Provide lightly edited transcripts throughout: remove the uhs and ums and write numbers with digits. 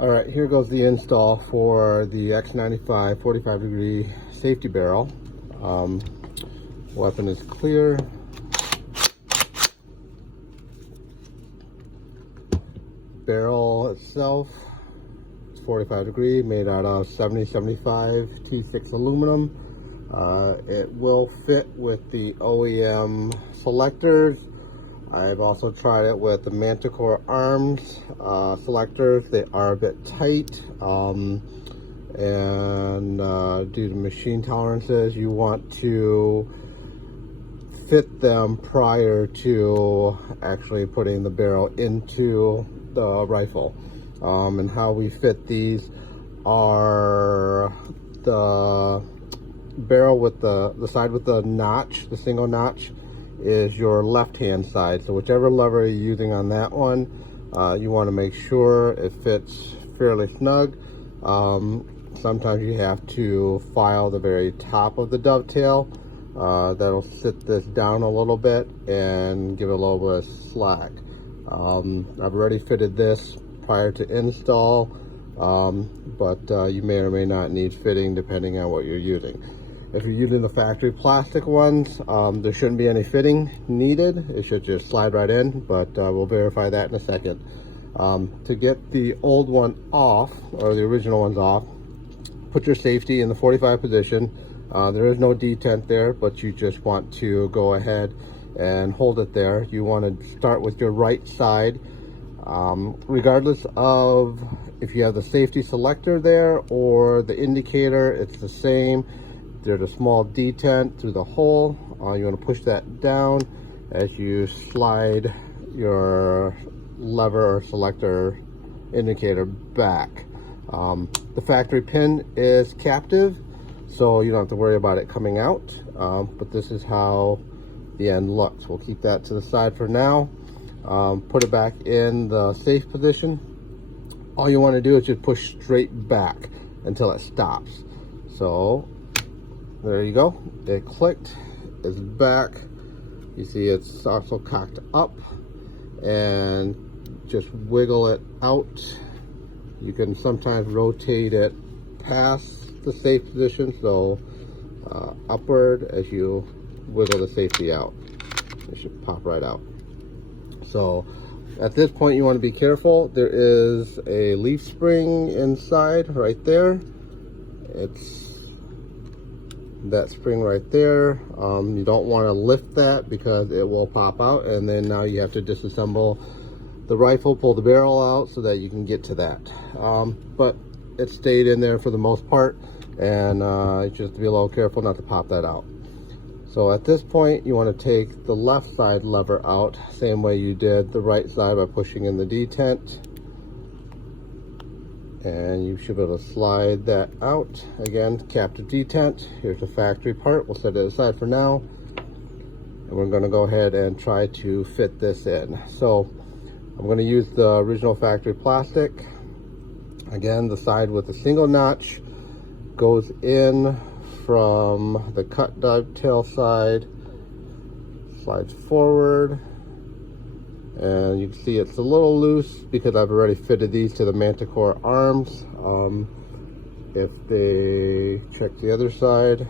All right, here goes the install for the X95 45 degree safety barrel. Weapon is clear. Barrel itself, it's 45 degree, made out of 7075 T6 aluminum. It will fit with the OEM selectors. I've also tried it with the Manticore arms selectors. They are a bit tight, and due to machine tolerances, you want to fit them prior to actually putting the barrel into the rifle. And how we fit these are the barrel with the side with the notch, the single notch, is your left hand side. So whichever lever you're using on that one, you want to make sure it fits fairly snug. Sometimes you have to file the very top of the dovetail. That'll sit this down a little bit and give it a little bit of slack. I've already fitted this prior to install, but you may or may not need fitting depending on what you're using. If you're using the factory plastic ones, there shouldn't be any fitting needed. It should just slide right in, but we'll verify that in a second. To get the old one off, or the original ones off, put your safety in the 45 position. There is no detent there, but you just want to go ahead and hold it there. You want to start with your right side. Regardless of if you have the safety selector there or the indicator, it's the same. There's a small detent through the hole. You want to push that down as you slide your lever or selector indicator back. The factory pin is captive, so you don't have to worry about it coming out, but this is how the end looks. We'll keep that to the side for now. Put it back in the safe position. All you want to do is just push straight back until it stops. So there you go, it clicked, it's back. You see it's also cocked up, and just wiggle it out. You can sometimes rotate it past the safe position, so upward as you wiggle the safety out. It should pop right out. So at this point you want to be careful. There is a leaf spring inside right there. It's that spring right there. You don't want to lift that because it will pop out, and then now you have to disassemble the rifle, pull the barrel out so that you can get to that. But it stayed in there for the most part, and just have to be a little careful not to pop that out. So at this point you want to take the left side lever out, same way you did the right side by pushing in the detent, and you should be able to slide that out. Again, captive detent. Here's the factory part. We'll set it aside for now, and we're going to go ahead and try to fit this in. So I'm going to use the original factory plastic. Again, the side with the single notch goes in from the cut dovetail side, slides forward, and you can see it's a little loose because I've already fitted these to the Manticore arms. If they check the other side,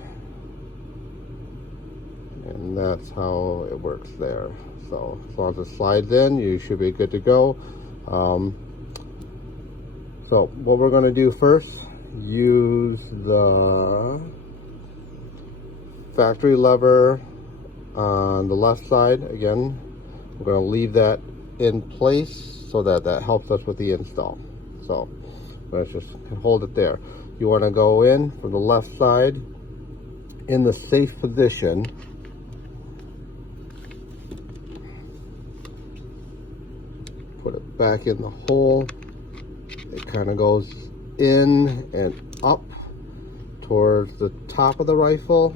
and that's how it works there. So as long as it slides in, you should be good to go. So what we're going to do first, use the factory lever on the left side. Again, we're going to leave that in place so that that helps us with the install. So let's just hold it there. You want to go in from the left side in the safe position. Put it back in the hole. It kind of goes in and up towards the top of the rifle,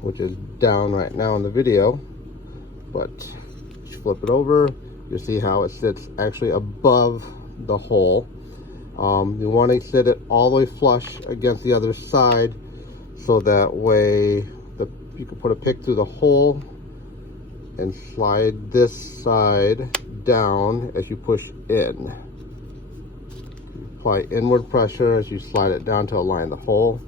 which is down right now in the video, but flip it over, you'll see how it sits actually above the hole. You want to sit it all the way flush against the other side, so that way you can put a pick through the hole and slide this side down as you push in. apply inward pressure as you slide it down to align the hole.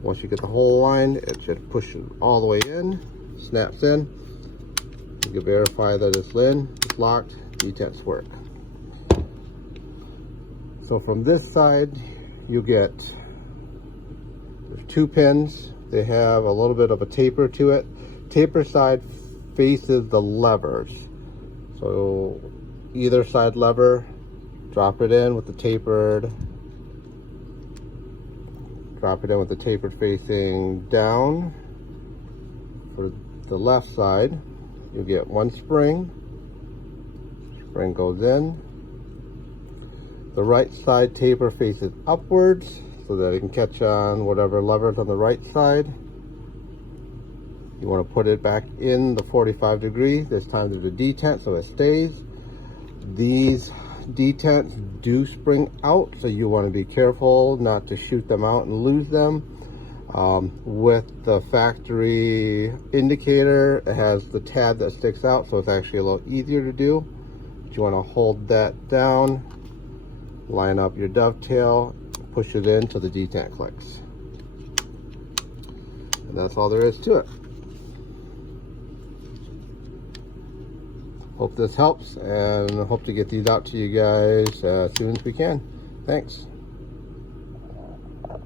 Once you get the hole aligned, it should push it all the way in, snaps in. You can verify that it's locked, detents work. So from this side, you get, there's 2 pins. They have a little bit of a taper to it. Taper side faces the levers. So either side lever, drop it in with the tapered, facing down. For the left side, you get 1 spring. Spring goes in. The right side taper faces upwards so that it can catch on whatever lever's on the right side. You want to put it back in the 45 degree. This time there's a detent so it stays. These detents do spring out, so you want to be careful not to shoot them out and lose them. With the factory indicator, it has the tab that sticks out, so it's actually a little easier to do. But you want to hold that down, line up your dovetail, push it in till the detent clicks. And that's all there is to it. Hope this helps, and hope to get these out to you guys as soon as we can. Thanks.